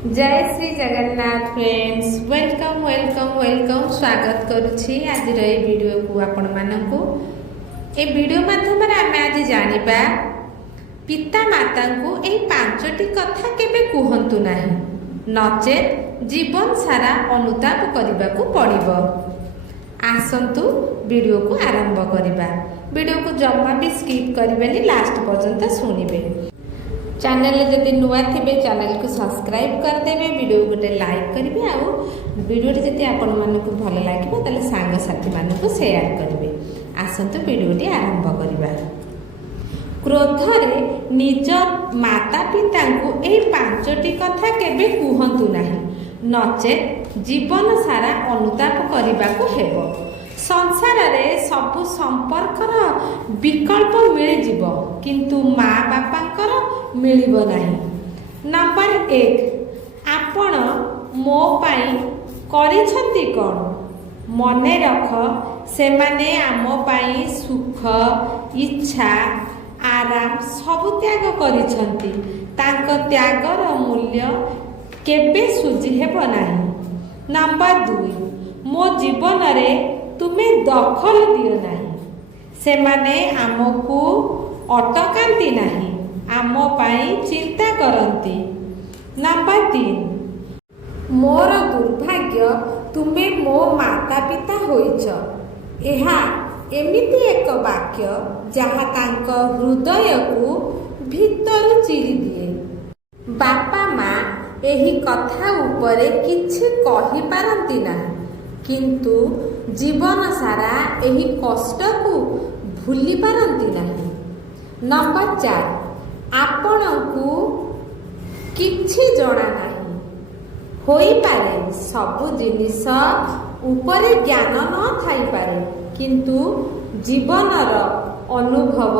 जय Shri Jagannath friends welcome welcome welcome स्वागत करुछि आज वीडियो को आपण मानकु ए वीडियो माध्यम आम आज जानिबा पिता माता को ए पांचटी कथा केबे कहंतु नाही नचेत जीवन सारा अनुताप करने को पड़िबो। आसंतु वीडियो को आरंभ करिबा। वीडियो को जम्मा भी स्किप करिबेनी लास्ट पर्यंत सुनिबे। चैनल जदि नुआ थे चैनल को सब्सक्राइब करदेवे वीडियो गोटे लाइक करेंगे आ वीडियो जब आपण मानक भल लगे तेल सांगसाथी मानक शेयर करेंगे। आसतु वीडियोटी आरंभ करवा। क्रोधरे निज माता पिता को यही पांचटी कथा केबे कहतु नाही नचेत जीवन सारा अनुताप करने को हेबो। संसार रे सबु संपर्कर विकल्प मिल जिवो किंतु माँ बापांकर मिलिबो नाही। नंबर 1 आपण मो पाई करिछंती कोन मने रख से माने आम पाई सुख इच्छा आराम सब त्याग करिछंती तांको त्यागर मूल्य केबे सुझी हेबो नाही। नंबर 2 मो जीवन रे तुम्हें दखल दियो नाही से माने आमको अटकांती नाही आम पाई चिंता करती। नंबर 3 मोर दुर्भाग्य तुमे मो माता पिता होइछ। एहा एमिति एक वाक्य जहा तांको हृदय को भीतर चिरी दिए। बापा माँ एही कथा उपरे किछि कहि पारंती नाही किंतु जीवन सारा एही कष्ट को भूली पारंती नाही। नंबर 4 आपण को किछि जणा नाही होई पारे सबु जिनिस उपरे ज्ञान न थाई पारे किंतु जीवनर अनुभव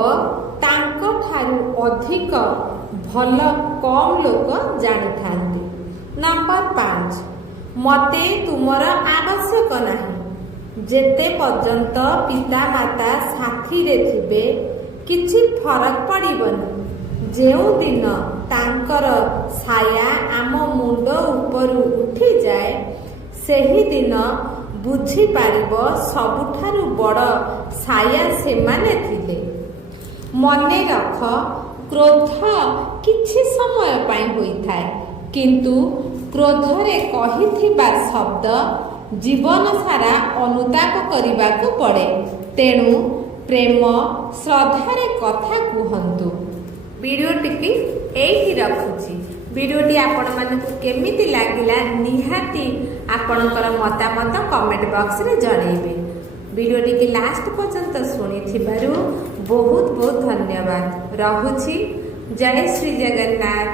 तांको ठारू अधिक भल कम लोक जानी थांती। नंबर 5 मते तुमर आवश्यक नाही जेते पर्यंत पिता माता साथी रे थिबे किछि फरक पड़िबनी। जेउ दिन तांकर छाया आम मुंड उपरु उठी जाए सेही दिन बुझी पारिबो सबुठारु बड़ छाया से माने थिले। मने रख क्रोध किछि समय पाई होई थाए किंतु क्रोधरे कहिथिबा शब्द जीवन सारा अनुताप करने को पड़े। तेणु प्रेम श्रद्धारे कथा कहतु। वीडियोटी यही रखुची। वीडियोटी आपण मानकु केमिति लागिला निहाती आपणकर मतामत कमेंट बॉक्स रे जणैबे। वीडियोटी की लास्ट पर्यंत सुनी थिबारु बहुत बहुत धन्यवाद। रहुची। जय श्री जगन्नाथ।